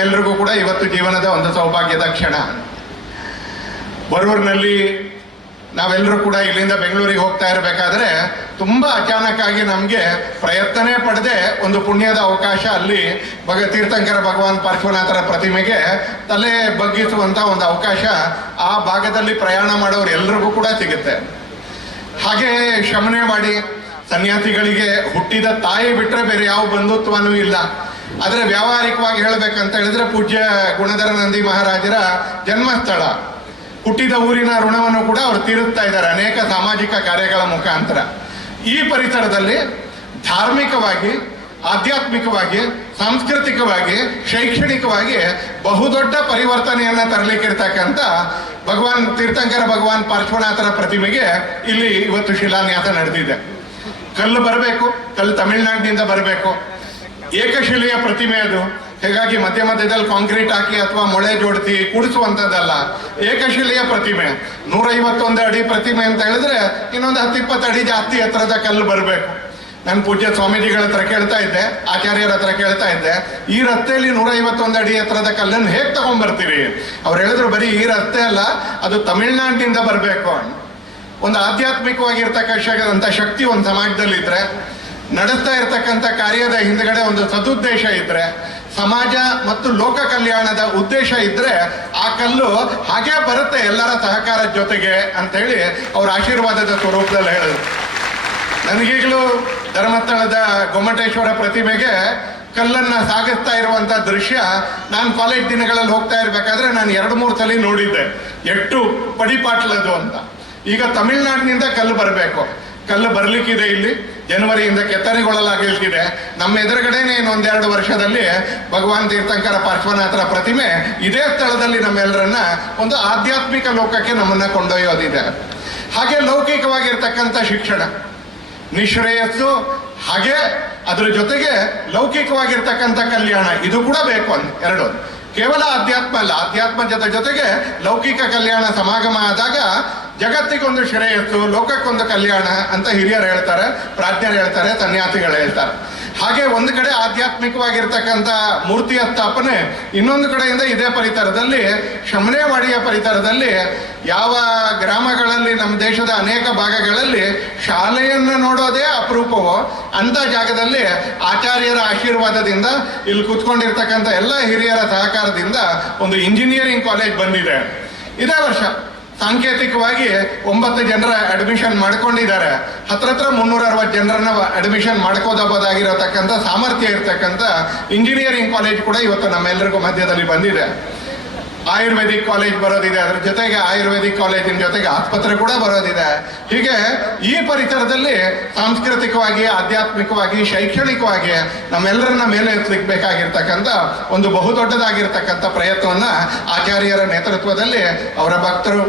ನಮ್ಮೆಲ್ಲರಿಗೂ ಕೂಡ ಇವತ್ತು ಜೀವನದ ಒಂದು ಸೌಭಾಗ್ಯದ ಕ್ಷಣ. ಬರೂರಿನಲ್ಲಿ ನಾವೆಲ್ಲರೂ ಕೂಡ ಇಲ್ಲಿಂದ ಬೆಂಗಳೂರಿಗೆ ಹೋಗ್ತಾ ಇರಬೇಕಾದ್ರೆ ತುಂಬ ಅಚಾನಕ್ ಆಗಿ ನಮಗೆ ಪ್ರಯತ್ನನೇ ಪಡದೆ ಒಂದು ಪುಣ್ಯದ ಅವಕಾಶ ಅಲ್ಲಿ ತೀರ್ಥಂಕರ ಭಗವಾನ್ ಪಾರ್ಶ್ವನಾಥರ ಪ್ರತಿಮೆಗೆ ತಲೆ ಬಗ್ಗಿಸುವಂಥ ಒಂದು ಅವಕಾಶ ಆ ಭಾಗದಲ್ಲಿ ಪ್ರಯಾಣ ಮಾಡೋರು ಎಲ್ರಿಗೂ ಕೂಡ ಸಿಗುತ್ತೆ. ಹಾಗೆ ಶಮನೆ ಮಾಡಿ ಸನ್ಯಾಸಿಗಳಿಗೆ ಹುಟ್ಟಿದ ತಾಯಿ ಬಿಟ್ಟರೆ ಬೇರೆ ಯಾವ ಬಂಧುತ್ವನೂ ಇಲ್ಲ. ಆದರೆ ವ್ಯಾವಹಾರಿಕವಾಗಿ ಹೇಳಬೇಕಂತ ಹೇಳಿದ್ರೆ ಪೂಜ್ಯ ಗುಣಧರ ನಂದಿ ಮಹಾರಾಜರ ಜನ್ಮಸ್ಥಳ, ಹುಟ್ಟಿದ ಊರಿನ ಋಣವನ್ನು ಕೂಡ ಅವರು ತೀರಿಸ್ತಾ ಇದ್ದಾರೆ ಅನೇಕ ಸಾಮಾಜಿಕ ಕಾರ್ಯಗಳ ಮುಖಾಂತರ. ಈ ಪರಿಸರದಲ್ಲಿ ಧಾರ್ಮಿಕವಾಗಿ, ಆಧ್ಯಾತ್ಮಿಕವಾಗಿ, ಸಾಂಸ್ಕೃತಿಕವಾಗಿ, ಶೈಕ್ಷಣಿಕವಾಗಿ ಬಹುದೊಡ್ಡ ಪರಿವರ್ತನೆಯನ್ನು ತರಲಿಕ್ಕಿರ್ತಕ್ಕಂಥ ಭಗವಾನ್ ತೀರ್ಥಂಕರ ಭಗವಾನ್ ಪಾರ್ಶ್ವನಾಥರ ಪ್ರತಿಮೆಗೆ ಇಲ್ಲಿ ಇವತ್ತು ಶಿಲಾನ್ಯಾಸ ನಡೆದಿದೆ. ಕಲ್ಲು ಬರಬೇಕು, ಕಲ್ಲು ತಮಿಳುನಾಡಿನಿಂದ ಬರಬೇಕು, ಏಕಶಿಲೆಯ ಪ್ರತಿಮೆ ಅದು. ಹೀಗಾಗಿ ಮಧ್ಯ ಮಧ್ಯದಲ್ಲಿ ಕಾಂಕ್ರೀಟ್ ಹಾಕಿ ಅಥವಾ ಮೊಳೆ ಜೋಡಿಸಿ ಕೂಡಿಸುವಂಥದ್ದಲ್ಲ, ಏಕಶಿಲೆಯ ಪ್ರತಿಮೆ. 151 ಅಡಿ ಪ್ರತಿಮೆ ಅಂತ ಹೇಳಿದ್ರೆ ಇನ್ನೊಂದು 10-20 ಅಡಿ ಜಾಸ್ತಿ ಎತ್ತರದ ಕಲ್ಲು ಬರಬೇಕು. ನಾನು ಪೂಜ್ಯ ಸ್ವಾಮೀಜಿಗಳ ಹತ್ರ ಕೇಳ್ತಾ ಇದ್ದೆ, ಆಚಾರ್ಯರ ಹತ್ರ ಕೇಳ್ತಾ ಇದ್ದೆ, ಈ ರಸ್ತೆಯಲ್ಲಿ 151 ಅಡಿ ಎತ್ತರದ ಕಲ್ಲನ್ನು ಹೇಗೆ ತಗೊಂಡ್ಬರ್ತೀರಿ? ಅವ್ರು ಹೇಳಿದ್ರು, ಬರೀ ಈ ರಸ್ತೆ ಅಲ್ಲ, ಅದು ತಮಿಳ್ನಾಡಿನಿಂದ ಬರಬೇಕು. ಒಂದು ಆಧ್ಯಾತ್ಮಿಕವಾಗಿರ್ತಕ್ಕಂಥ ಶಕ್ತಿ ಒಂದು ಸಮಾಜದಲ್ಲಿದ್ದರೆ, ನಡೆಸ್ತಾ ಇರ್ತಕ್ಕಂಥ ಕಾರ್ಯದ ಹಿಂದ್ಗಡೆ ಒಂದು ಸದುದ್ದೇಶ ಇದ್ರೆ, ಸಮಾಜ ಮತ್ತು ಲೋಕ ಕಲ್ಯಾಣದ ಉದ್ದೇಶ ಇದ್ರೆ ಆ ಕಲ್ಲು ಹಾಗೆ ಬರುತ್ತೆ ಎಲ್ಲರ ಸಹಕಾರದ ಜೊತೆಗೆ ಅಂತೇಳಿ ಅವ್ರ ಆಶೀರ್ವಾದದ ಸ್ವರೂಪದಲ್ಲಿ ಹೇಳಿದ್ರು. ನನಗೀಗಲೂ ಧರ್ಮಸ್ಥಳದ ಗೊಮ್ಮಟೇಶ್ವರ ಪ್ರತಿಮೆಗೆ ಕಲ್ಲನ್ನು ಸಾಗಿಸ್ತಾ ಇರುವಂಥ ದೃಶ್ಯ ನಾನು ಕಾಲೇಜ್ ದಿನಗಳಲ್ಲಿ ಹೋಗ್ತಾ ಇರಬೇಕಾದ್ರೆ ನಾನು 2-3 ಸಲ ನೋಡಿದ್ದೆ, ಎಷ್ಟು ಪಡಿಪಾಟ್ಲದು ಅಂತ. ಈಗ ತಮಿಳ್ನಾಡಿನಿಂದ ಕಲ್ಲು ಬರಬೇಕು, ಕಲ್ಲು ಬರಲಿಕ್ಕಿದೆ. ಇಲ್ಲಿ ಜನವರಿಯಿಂದ ಕೆತ್ತನೆಗೊಳ್ಳಲಾಗಿಲ್ತಿದೆ. ನಮ್ಮ ಎದುರುಗಡೆನೇ ಇನ್ನೊಂದೆರಡು ವರ್ಷದಲ್ಲಿ ಭಗವಾನ್ ತೀರ್ಥಂಕರ ಪಾರ್ಶ್ವನಾಥರ ಪ್ರತಿಮೆ ಇದೇ ಸ್ಥಳದಲ್ಲಿ ನಮ್ಮೆಲ್ಲರನ್ನ ಒಂದು ಆಧ್ಯಾತ್ಮಿಕ ಲೋಕಕ್ಕೆ ನಮ್ಮನ್ನ ಕೊಂಡೊಯ್ಯೋದಿದೆ. ಹಾಗೆ ಲೌಕಿಕವಾಗಿರ್ತಕ್ಕಂಥ ಶಿಕ್ಷಣ ನಿಶ್ರೇಯಸ್ಸು, ಹಾಗೆ ಅದ್ರ ಜೊತೆಗೆ ಲೌಕಿಕವಾಗಿರ್ತಕ್ಕಂಥ ಕಲ್ಯಾಣ, ಇದು ಕೂಡ ಬೇಕು ಅಂತ. ಎರಡು, ಕೇವಲ ಅಧ್ಯಾತ್ಮ ಅಲ್ಲ, ಅಧ್ಯಾತ್ಮ ಜೊತೆಗೆ ಲೌಕಿಕ ಕಲ್ಯಾಣ ಸಮಾಗಮ ಆದಾಗ ಜಗತ್ತಿಗೊಂದು ಶ್ರೇಯಸ್ಸು, ಲೋಕಕ್ಕೊಂದು ಕಲ್ಯಾಣ ಅಂತ ಹಿರಿಯರು ಹೇಳ್ತಾರೆ, ಪ್ರಾಜ್ಞರು ಹೇಳ್ತಾರೆ, ಸನ್ಯಾಸಿಗಳು ಹೇಳ್ತಾರೆ. ಹಾಗೆ ಒಂದು ಕಡೆ ಆಧ್ಯಾತ್ಮಿಕವಾಗಿರ್ತಕ್ಕಂಥ ಮೂರ್ತಿಯ ಸ್ಥಾಪನೆ, ಇನ್ನೊಂದು ಕಡೆಯಿಂದ ಇದೇ ಪರಿಸರದಲ್ಲಿ, ಶಮನೇವಾಡಿಯ ಪರಿಸರದಲ್ಲಿ, ಯಾವ ಗ್ರಾಮಗಳಲ್ಲಿ ನಮ್ಮ ದೇಶದ ಅನೇಕ ಭಾಗಗಳಲ್ಲಿ ಶಾಲೆಯನ್ನು ನೋಡೋದೇ ಅಪರೂಪವೋ ಅಂಥ ಜಾಗದಲ್ಲಿ ಆಚಾರ್ಯರ ಆಶೀರ್ವಾದದಿಂದ, ಇಲ್ಲಿ ಕೂತ್ಕೊಂಡಿರ್ತಕ್ಕಂಥ ಎಲ್ಲ ಹಿರಿಯರ ಸಹಕಾರದಿಂದ ಒಂದು ಇಂಜಿನಿಯರಿಂಗ್ ಕಾಲೇಜ್ ಬಂದಿದೆ. ಇದೇ ವರ್ಷ ಸಾಂಕೇತಿಕವಾಗಿ 9 ಜನರ ಅಡ್ಮಿಷನ್ ಮಾಡ್ಕೊಂಡಿದ್ದಾರೆ. ಹತ್ರ 360 ಜನರನ್ನ ಅಡ್ಮಿಷನ್ ಮಾಡ್ಕೋದಬಹುದಾಗಿರತಕ್ಕಂಥ ಸಾಮರ್ಥ್ಯ ಇರತಕ್ಕಂಥ ಇಂಜಿನಿಯರಿಂಗ್ ಕಾಲೇಜ್ ಕೂಡ ಇವತ್ತು ನಮ್ಮೆಲ್ಲರಿಗೂ ಮಧ್ಯದಲ್ಲಿ ಬಂದಿದೆ. ಆಯುರ್ವೇದಿಕ್ ಕಾಲೇಜ್ ಬರೋದಿದೆ, ಅದ್ರ ಜೊತೆಗೆ ಆಯುರ್ವೇದಿಕ್ ಕಾಲೇಜಿನ ಜೊತೆಗೆ ಆಸ್ಪತ್ರೆ ಕೂಡ ಬರೋದಿದೆ. ಹೀಗೆ ಈ ಪರಿಸರದಲ್ಲಿ ಸಾಂಸ್ಕೃತಿಕವಾಗಿ, ಆಧ್ಯಾತ್ಮಿಕವಾಗಿ, ಶೈಕ್ಷಣಿಕವಾಗಿ ನಮ್ಮೆಲ್ಲರನ್ನ ಮೇಲೆ ಎತ್ತಲಿಕ್ಕೆ ಬೇಕಾಗಿರ್ತಕ್ಕಂಥ ಒಂದು ಬಹುದೊಡ್ಡದಾಗಿರ್ತಕ್ಕಂಥ ಪ್ರಯತ್ನವನ್ನ ಆಚಾರ್ಯರ ನೇತೃತ್ವದಲ್ಲಿ ಅವರ ಭಕ್ತರು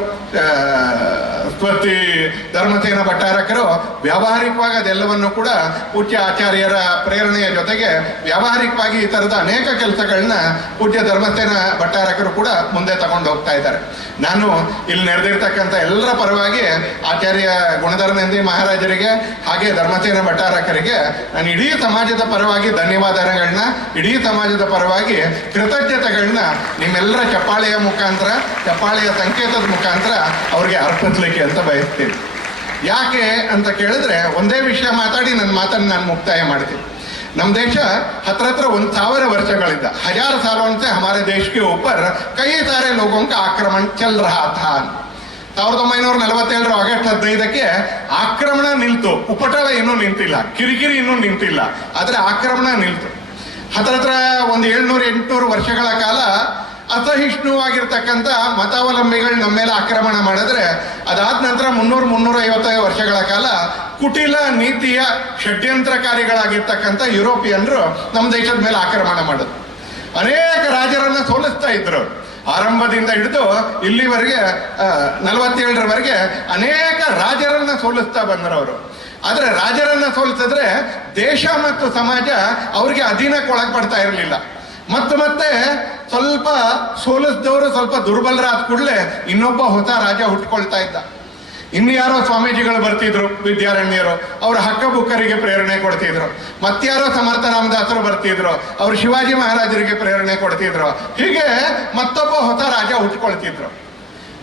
ಸ್ವತಿ ಧರ್ಮಸೇನ ಭಟ್ಟಾರಕರು ವ್ಯಾವಹಾರಿಕವಾಗಿ ಅದೆಲ್ಲವನ್ನು ಕೂಡ ಪೂಜ್ಯ ಆಚಾರ್ಯರ ಪ್ರೇರಣೆಯ ಜೊತೆಗೆ ವ್ಯಾವಹಾರಿಕವಾಗಿ ಈ ಥರದ ಅನೇಕ ಕೆಲಸಗಳನ್ನ ಪೂಜ್ಯ ಧರ್ಮಸೇನ ಭಟ್ಟಾರಕರು ಕೂಡ ಮುಂದೆ ತಗೊಂಡು ಹೋಗ್ತಾ ಇದ್ದಾರೆ. ನಾನು ಇಲ್ಲಿ ನೆರೆದಿರ್ತಕ್ಕಂಥ ಎಲ್ಲರ ಪರವಾಗಿ ಆಚಾರ್ಯ ಗುಣಧರ ನಂದಿ ಮಹಾರಾಜರಿಗೆ ಹಾಗೆ ಧರ್ಮಸೇನ ಭಟ್ಟಾರಕರಿಗೆ ನಾನು ಇಡೀ ಸಮಾಜದ ಪರವಾಗಿ ಧನ್ಯವಾದಗಳನ್ನ, ಇಡೀ ಸಮಾಜದ ಪರವಾಗಿ ಕೃತಜ್ಞತೆಗಳನ್ನ ನಿಮ್ಮೆಲ್ಲರ ಚಪ್ಪಾಳೆಯ ಮುಖಾಂತರ, ಚಪ್ಪಾಳೆಯ ಸಂಕೇತದ ಮುಖಾಂತರ ಅವ್ರಿಗೆ ಅರ್ಪಿಸ್ಲಿಕ್ಕೆ ಅಂತ ಬಯಸ್ತೀನಿ. ಯಾಕೆ ಅಂತ ಕೇಳಿದ್ರೆ ಒಂದೇ ವಿಷಯ ಮಾತಾಡಿ ನನ್ನ ಮಾತನ್ನು ನಾನು ಮುಕ್ತಾಯ ಮಾಡ್ತೀನಿ. ನಮ್ಮ ದೇಶ ಹತ್ರ 1000 ವರ್ಷಗಳಿಂದ, 1000 सालों से हमारे देश के ऊपर कई सारे लोगों का आक्रमण चल रहा था. 1947 ಆಗಸ್ಟ್ 15ಕ್ಕೆ ಆಕ್ರಮಣ ನಿಲ್ತು, ಉಪಟಳ ಇನ್ನೂ ನಿಂತಿಲ್ಲ, ಕಿರಿಕಿರಿ ಇನ್ನೂ ನಿಂತಿಲ್ಲ, ಆದರೆ ಆಕ್ರಮಣ ನಿಲ್ತು. ಹತ್ರ ಒಂದು 700-800 ವರ್ಷಗಳ ಕಾಲ ಅಸಹಿಷ್ಣುವಾಗಿರ್ತಕ್ಕಂಥ ಮತಾವಲಂಬಿಗಳು ನಮ್ಮ ಮೇಲೆ ಆಕ್ರಮಣ ಮಾಡಿದ್ರೆ, ಅದಾದ ನಂತರ 300-350 ವರ್ಷಗಳ ಕಾಲ ಕುಟಿಲ ನೀತಿಯ ಷಡ್ಯಂತ್ರಕಾರಿಗಳಾಗಿರ್ತಕ್ಕಂಥ ಯುರೋಪಿಯನ್ರು ನಮ್ಮ ದೇಶದ ಮೇಲೆ ಆಕ್ರಮಣ ಮಾಡಿದ್ರು. ಅನೇಕ ರಾಜರನ್ನ ಸೋಲಿಸ್ತಾ ಇದ್ರು. ಆರಂಭದಿಂದ ಹಿಡಿದು ಇಲ್ಲಿವರೆಗೆ 47ರವರೆಗೆ ಅನೇಕ ರಾಜರನ್ನ ಸೋಲಿಸ್ತಾ ಬಂದ್ರವರು. ಆದರೆ ರಾಜರನ್ನ ಸೋಲಿಸಿದ್ರೆ ದೇಶ ಮತ್ತು ಸಮಾಜ ಅವ್ರಿಗೆ ಅಧೀನಕ್ಕೆ ಒಳಪಡ್ತಾ ಇರಲಿಲ್ಲ. ಮತ್ತೆ ಸ್ವಲ್ಪ ಸೋಲಿಸಿದವರು ಸ್ವಲ್ಪ ದುರ್ಬಲರಾದ ಕೂಡಲೇ ಇನ್ನೊಬ್ಬ ಹೊಸ ರಾಜ ಹುಟ್ಕೊಳ್ತಾ ಇದ್ದ. ಇನ್ಯಾರೋ ಸ್ವಾಮೀಜಿಗಳು ಬರ್ತಿದ್ರು, ವಿದ್ಯಾರಣ್ಯರು, ಅವರ ಹಕ್ಕ ಬುಕ್ಕರಿಗೆ ಪ್ರೇರಣೆ ಕೊಡ್ತಿದ್ರು. ಮತ್ಯಾರೋ ಸಮರ್ಥ ರಾಮದಾಸರು ಬರ್ತಿದ್ರು, ಅವರು ಶಿವಾಜಿ ಮಹಾರಾಜರಿಗೆ ಪ್ರೇರಣೆ ಕೊಡ್ತಿದ್ರು. ಹೀಗೆ ಮತ್ತೊಬ್ಬ ಹೊಸ ರಾಜ ಹುಟ್ಕೊಳ್ತಿದ್ರು.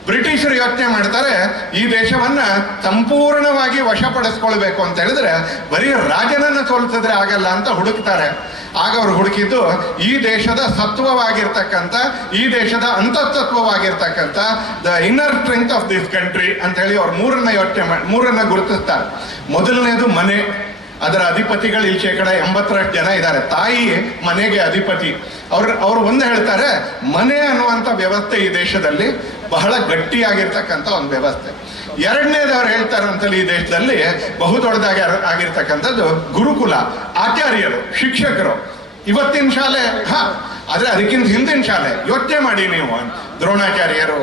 ಬ್ರಿಟಿಷರು ಯೋಚನೆ ಮಾಡ್ತಾರೆ, ಈ ದೇಶವನ್ನ ಸಂಪೂರ್ಣವಾಗಿ ವಶಪಡಿಸ್ಕೊಳ್ಬೇಕು ಅಂತ ಹೇಳಿದ್ರೆ ಬರೀ ರಾಜನನ್ನು ಸೋಲಿಸಿದ್ರೆ ಆಗಲ್ಲ ಅಂತ ಹುಡುಕ್ತಾರೆ. ಆಗ ಅವ್ರು ಹುಡುಕಿದ್ದು ಈ ದೇಶದ ಸತ್ವವಾಗಿರ್ತಕ್ಕಂಥ, ಈ ದೇಶದ ಅಂತಸ್ತತ್ವವಾಗಿರ್ತಕ್ಕಂಥ the inner strength of this country ಅಂತ ಹೇಳಿ ಅವ್ರು ಮೂರನ್ನ ಗುರುತಿಸ್ತಾರೆ. ಮೊದಲನೇದು ಮನೆ. ಅದರ ಅಧಿಪತಿಗಳು ಇಲ್ಲಿ 80% ಜನ ಇದ್ದಾರೆ. ತಾಯಿ ಮನೆಗೆ ಅಧಿಪತಿ. ಅವ್ರು ಒಂದು ಹೇಳ್ತಾರೆ, ಮನೆ ಅನ್ನುವಂಥ ವ್ಯವಸ್ಥೆ ಈ ದೇಶದಲ್ಲಿ ಬಹಳ ಗಟ್ಟಿಯಾಗಿರ್ತಕ್ಕಂಥ ಒಂದು ವ್ಯವಸ್ಥೆ. ಎರಡನೇದು ಅವ್ರು ಹೇಳ್ತಾರಂತಲ್ಲಿ ಈ ದೇಶದಲ್ಲಿ ಬಹುದೊಡ್ಡದಾಗಿ ಆಗಿರ್ತಕ್ಕಂಥದ್ದು ಗುರುಕುಲ, ಆಚಾರ್ಯರು, ಶಿಕ್ಷಕರು. ಇವತ್ತಿನ ಶಾಲೆ ಆದ್ರೆ ಅದಕ್ಕಿಂತ ಹಿಂದಿನ ಶಾಲೆ ಯೋಚನೆ ಮಾಡಿ ನೀವು. ದ್ರೋಣಾಚಾರ್ಯರು,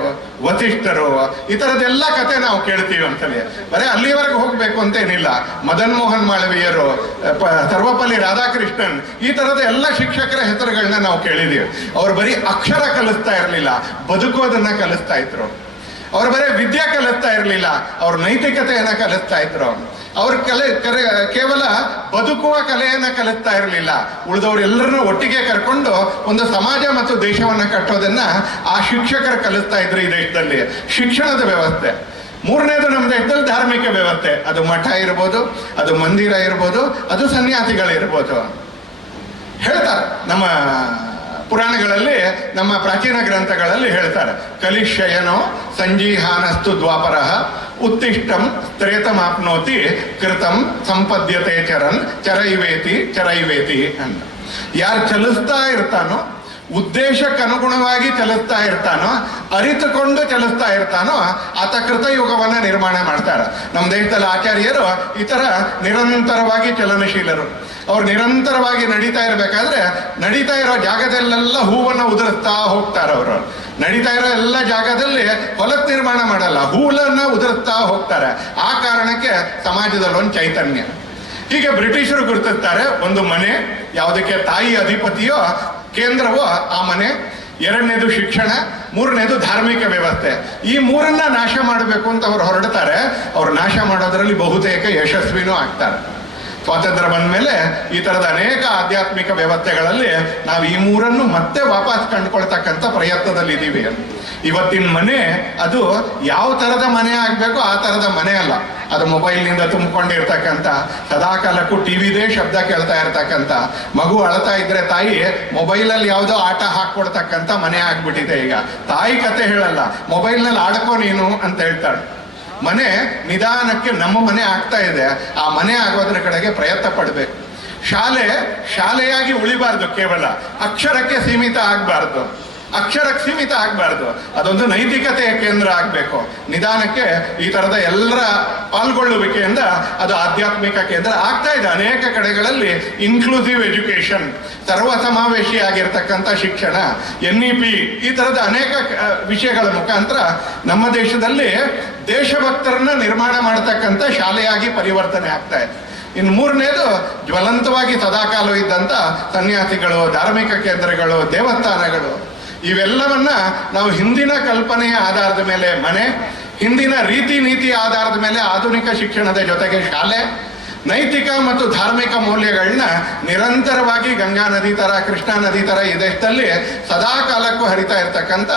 ವಸಿಷ್ಠರು, ಈ ಥರದ್ದೆಲ್ಲ ಕತೆ ನಾವು ಕೇಳ್ತೀವಿ ಅಂತಲೇ. ಬರೀ ಅಲ್ಲಿವರೆಗೆ ಹೋಗ್ಬೇಕು ಅಂತೇನಿಲ್ಲ. ಮದನ್ ಮೋಹನ್ ಮಾಳವೀಯರು, ಸರ್ವಪಲ್ಲಿ ರಾಧಾಕೃಷ್ಣನ್, ಈ ಥರದ ಎಲ್ಲ ಶಿಕ್ಷಕರ ಹೆಸರುಗಳನ್ನ ನಾವು ಕೇಳಿದೀವಿ. ಅವ್ರು ಬರೀ ಅಕ್ಷರ ಕಲಿಸ್ತಾ ಇರಲಿಲ್ಲ, ಬದುಕೋದನ್ನ ಕಲಿಸ್ತಾ ಇದ್ರು. ಅವ್ರು ಬರೀ ವಿದ್ಯೆ ಕಲಿಸ್ತಾ ಇರಲಿಲ್ಲ, ಅವ್ರ ನೈತಿಕತೆಯನ್ನ ಕಲಿಸ್ತಾ ಇದ್ರು. ಅವ್ರ ಕೇವಲ ಬದುಕುವ ಕಲೆಯನ್ನ ಕಲಿಸ್ತಾ ಇರಲಿಲ್ಲ, ಉಳಿದವರೆಲ್ಲರನ್ನೂ ಒಟ್ಟಿಗೆ ಕರ್ಕೊಂಡು ಒಂದು ಸಮಾಜ ಮತ್ತು ದೇಶವನ್ನ ಕಟ್ಟೋದನ್ನ ಆ ಶಿಕ್ಷಕರು ಕಲಿಸ್ತಾ ಇದ್ರು ಈ ದೇಶದಲ್ಲಿ. ಶಿಕ್ಷಣದ ವ್ಯವಸ್ಥೆ. ಮೂರನೇದು ನಮ್ಮ ದೇಶದಲ್ಲಿ ಧಾರ್ಮಿಕ ವ್ಯವಸ್ಥೆ. ಅದು ಮಠ ಇರ್ಬೋದು, ಅದು ಮಂದಿರ ಇರ್ಬೋದು, ಅದು ಸನ್ಯಾಸಿಗಳಿರ್ಬೋದು. ಹೇಳ್ತಾರೆ ನಮ್ಮ ಪುರಾಣಗಳಲ್ಲಿ, ನಮ್ಮ ಪ್ರಾಚೀನ ಗ್ರಂಥಗಳಲ್ಲಿ ಹೇಳ್ತಾರೆ, ಕಲಿಶಯನೋ ಸಂಜೀಹಾನಸ್ತು ದ್ವಾಪರಃ ಉತ್ತಿಷ್ಟಂ ತ್ರೇತಮಾಪ್ನೋತಿ ಕೃತಂ ಸಂಪದ್ಯತೆ ಚರನ್ ಚರೈವೇತಿ ಅಂತ. ಯಾರು ಚಲಿಸ್ತಾ ಇರ್ತಾನೋ, ಉದ್ದೇಶಕ್ಕೆ ಅನುಗುಣವಾಗಿ ಚಲಿಸ್ತಾ ಇರ್ತಾನೋ, ಅರಿತುಕೊಂಡು ಚಲಿಸ್ತಾ ಇರ್ತಾನೋ, ಆತ ಕೃತಯುಗವನ್ನ ನಿರ್ಮಾಣ ಮಾಡ್ತಾರೆ. ನಮ್ಮ ದೇಶದಲ್ಲಿ ಆಚಾರ್ಯರು ಈ ಥರ ನಿರಂತರವಾಗಿ ಚಲನಶೀಲರು. ಅವ್ರು ನಿರಂತರವಾಗಿ ನಡೀತಾ ಇರಬೇಕಾದ್ರೆ ನಡೀತಾ ಇರೋ ಜಾಗದಲ್ಲೆಲ್ಲ ಹೂವನ್ನು ಉದುರಿಸ್ತಾ ಹೋಗ್ತಾರೆ. ಅವರು ನಡೀತಾ ಇರೋ ಎಲ್ಲ ಜಾಗದಲ್ಲಿ ಹೊಲಕ್ಕೆ ನಿರ್ಮಾಣ ಮಾಡಲ್ಲ, ಹೂವನ್ನ ಉದುರಿಸ್ತಾ ಹೋಗ್ತಾರೆ. ಆ ಕಾರಣಕ್ಕೆ ಸಮಾಜದಲ್ಲಿ ಒಂದು ಚೈತನ್ಯ. ಹೀಗೆ ಬ್ರಿಟಿಷರು ಗುರುತಿಸ್ತಾರೆ, ಒಂದು ಮನೆ, ಯಾವುದಕ್ಕೆ ತಾಯಿ ಅಧಿಪತಿಯೋ ಕೇಂದ್ರವೋ ಆ ಮನೆ. ಎರಡನೇದು ಶಿಕ್ಷಣ, ಮೂರನೇದು ಧಾರ್ಮಿಕ ವ್ಯವಸ್ಥೆ. ಈ ಮೂರನ್ನ ನಾಶ ಮಾಡಬೇಕು ಅಂತ ಅವ್ರು ಹೊರಡ್ತಾರೆ. ಅವ್ರು ನಾಶ ಮಾಡೋದ್ರಲ್ಲಿ ಬಹುತೇಕ ಯಶಸ್ವಿನೂ ಆಗ್ತಾರೆ. ಸ್ವಾತಂತ್ರ್ಯ ಬಂದ ಮೇಲೆ ಈ ಥರದ ಅನೇಕ ಆಧ್ಯಾತ್ಮಿಕ ವ್ಯವಸ್ಥೆಗಳಲ್ಲಿ ನಾವು ಈ ಮೂರನ್ನು ಮತ್ತೆ ವಾಪಸ್ ಕಂಡುಕೊಳ್ತಕ್ಕಂಥ ಪ್ರಯತ್ನದಲ್ಲಿದ್ದೀವಿ. ಇವತ್ತಿನ ಮನೆ ಅದು ಯಾವ ಥರದ ಮನೆ ಆಗಬೇಕು ಆ ಥರದ ಮನೆ ಅಲ್ಲ. ಅದು ಮೊಬೈಲ್ನಿಂದ ತುಂಬಿಕೊಂಡಿರ್ತಕ್ಕಂಥ, ಸದಾಕಾಲಕ್ಕೂ ಟಿವಿದೇ ಶಬ್ದ ಕೇಳ್ತಾ ಇರ್ತಕ್ಕಂಥ, ಮಗು ಅಳ್ತಾ ಇದ್ರೆ ತಾಯಿ ಮೊಬೈಲಲ್ಲಿ ಯಾವುದೋ ಆಟ ಹಾಕ್ಕೊಡ್ತಕ್ಕಂಥ ಮನೆ ಆಗ್ಬಿಟ್ಟಿದೆ ಈಗ. ತಾಯಿ ಕತೆ ಹೇಳಲ್ಲ, ಮೊಬೈಲ್ನಲ್ಲಿ ಆಡ್ಕೋ ನೀನು ಅಂತ ಹೇಳ್ತಾಳೆ. ಮನೆ ನಿಧಾನಕ್ಕೆ ನಮ್ಮ ಮನೆ ಆಗ್ತಾ ಇದೆ. ಆ ಮನೆ ಆಗೋದ್ರ ಕಡೆಗೆ ಪ್ರಯತ್ನ ಪಡಬೇಕು. ಶಾಲೆಯಾಗಿ ಉಳಿಬಾರ್ದು, ಕೇವಲ ಅಕ್ಷರಕ್ಕೆ ಸೀಮಿತ ಆಗಬಾರ್ದು. ಅದೊಂದು ನೈತಿಕತೆಯ ಕೇಂದ್ರ ಆಗಬೇಕು. ನಿಧಾನಕ್ಕೆ ಈ ಥರದ ಎಲ್ಲರ ಪಾಲ್ಗೊಳ್ಳುವಿಕೆಯಿಂದ ಅದು ಆಧ್ಯಾತ್ಮಿಕ ಕೇಂದ್ರ ಆಗ್ತಾ ಇದೆ. ಅನೇಕ ಕಡೆಗಳಲ್ಲಿ ಇನ್ಕ್ಲೂಸಿವ್ ಎಜುಕೇಶನ್, ಸರ್ವ ಸಮಾವೇಶಿಯಾಗಿರ್ತಕ್ಕಂಥ ಶಿಕ್ಷಣ, NEP, ಈ ಥರದ ಅನೇಕ ವಿಷಯಗಳ ಮುಖಾಂತರ ನಮ್ಮ ದೇಶದಲ್ಲಿ ದೇಶಭಕ್ತರನ್ನ ನಿರ್ಮಾಣ ಮಾಡತಕ್ಕಂಥ ಶಾಲೆಯಾಗಿ ಪರಿವರ್ತನೆ ಆಗ್ತಾ ಇದೆ. ಇನ್ನು ಮೂರನೇದು ಜ್ವಲಂತವಾಗಿ ಸದಾಕಾಲ ಇದ್ದಂಥ ಸನ್ಯಾಸಿಗಳು, ಧಾರ್ಮಿಕ ಕೇಂದ್ರಗಳು, ದೇವಸ್ಥಾನಗಳು. ಇವೆಲ್ಲವನ್ನ ನಾವು ಹಿಂದಿನ ಕಲ್ಪನೆಯ ಆಧಾರದ ಮೇಲೆ ಮನೆ, ಹಿಂದಿನ ರೀತಿ ನೀತಿ ಆಧಾರದ ಮೇಲೆ ಆಧುನಿಕ ಶಿಕ್ಷಣದ ಜೊತೆಗೆ ಶಾಲೆ, ನೈತಿಕ ಮತ್ತು ಧಾರ್ಮಿಕ ಮೌಲ್ಯಗಳನ್ನ ನಿರಂತರವಾಗಿ ಗಂಗಾ ನದಿ ತರ, ಕೃಷ್ಣಾ ನದಿ ತರ ಈ ದೇಶದಲ್ಲಿ ಸದಾ ಕಾಲಕ್ಕೂ ಹರಿತಾ ಇರ್ತಕ್ಕಂಥ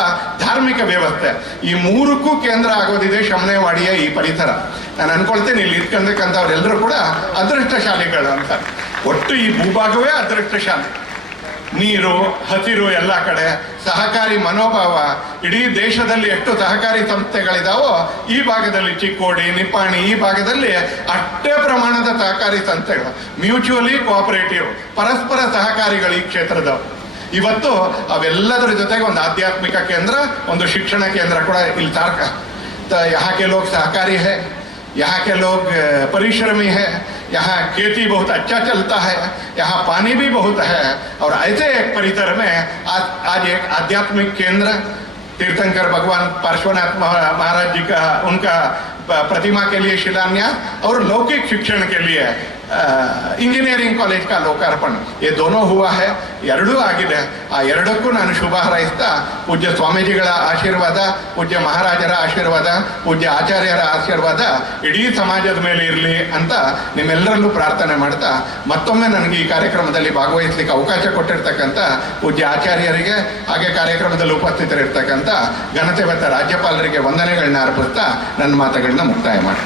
ಧಾರ್ಮಿಕ ವ್ಯವಸ್ಥೆ. ಈ ಮೂರಕ್ಕೂ ಕೇಂದ್ರ ಆಗೋದಿದೆ ಶಮನೆವಾಡಿಯ ಈ ಪರಿಸರ. ನಾನು ಅನ್ಕೊಳ್ತೇನೆ ಇಲ್ಲಿ ಇಟ್ಕೊಂಡಿರ್ತಕ್ಕಂಥವ್ರೆಲ್ಲರೂ ಕೂಡ ಅದೃಷ್ಟಶಾಲಿಗಳು ಅಂತ. ಒಟ್ಟು ಈ ಭೂಭಾಗವೇ ಅದೃಷ್ಟಶಾಲಿ. ನೀರು, ಹಸಿರು ಎಲ್ಲ ಕಡೆ, ಸಹಕಾರಿ ಮನೋಭಾವ. ಇಡೀ ದೇಶದಲ್ಲಿ ಎಷ್ಟು ಸಹಕಾರಿ ಸಂಸ್ಥೆಗಳಿದಾವೋ ಈ ಭಾಗದಲ್ಲಿ ಚಿಕ್ಕೋಡಿ, ನಿಪ್ಪಾಣಿ, ಈ ಭಾಗದಲ್ಲಿ ಅಷ್ಟೇ ಪ್ರಮಾಣದ ಸಹಕಾರಿ ಸಂಸ್ಥೆಗಳು, ಮ್ಯೂಚುವಲಿ ಕೋಆಪರೇಟಿವ್, ಪರಸ್ಪರ ಸಹಕಾರಿಗಳು ಈ ಕ್ಷೇತ್ರದವು. ಇವತ್ತು ಅವೆಲ್ಲದರ ಜೊತೆಗೆ ಒಂದು ಆಧ್ಯಾತ್ಮಿಕ ಕೇಂದ್ರ, ಒಂದು ಶಿಕ್ಷಣ ಕೇಂದ್ರ ಕೂಡ ಇಲ್ಲಿ यहाँ के लोग सहकारी है, यहाँ के लोग परिश्रमी है, यहाँ खेती बहुत अच्छा चलता है, यहाँ पानी भी बहुत है. और ऐसे एक परिसर में आज एक आध्यात्मिक केंद्र तीर्थंकर भगवान पार्श्वनाथ महाराज जी का, उनका प्रतिमा के लिए शिलान्यास और लौकिक शिक्षण के लिए इंजीनियरिंग कॉलेज का लोकार्पण ये दोनों हुआ है ಎರಡೂ ಆಗಿದೆ ಆ ಎರಡಕ್ಕೂ ನಾನು ಶುಭ ಹಾರೈಸ್ತಾ ಪೂಜ್ಯ ಸ್ವಾಮೀಜಿಗಳ ಆಶೀರ್ವಾದ ಪೂಜ್ಯ ಮಹಾರಾಜರ ಆಶೀರ್ವಾದ ಪೂಜ್ಯ ಆಚಾರ್ಯರ ಆಶೀರ್ವಾದ ಇಡೀ ಸಮಾಜದ ಮೇಲೆ ಇರಲಿ ಅಂತ ನಿಮ್ಮೆಲ್ಲರಲ್ಲೂ ಪ್ರಾರ್ಥನೆ ಮಾಡ್ತಾ ಮತ್ತೊಮ್ಮೆ ನನಗೆ ಈ ಕಾರ್ಯಕ್ರಮದಲ್ಲಿ ಭಾಗವಹಿಸಲಿಕ್ಕೆ ಅವಕಾಶ ಕೊಟ್ಟಿರ್ತಕ್ಕಂಥ ಪೂಜ್ಯ ಆಚಾರ್ಯರಿಗೆ ಹಾಗೆ ಕಾರ್ಯಕ್ರಮದಲ್ಲಿ ಉಪಸ್ಥಿತರಿರ್ತಕ್ಕಂಥ ಘನತೆ ಮತ್ತು ರಾಜ್ಯಪಾಲರಿಗೆ ವಂದನೆಗಳನ್ನ ಅರ್ಪಿಸ್ತಾ ನನ್ನ ಮಾತುಗಳನ್ನ ಮುಕ್ತಾಯ ಮಾಡಿ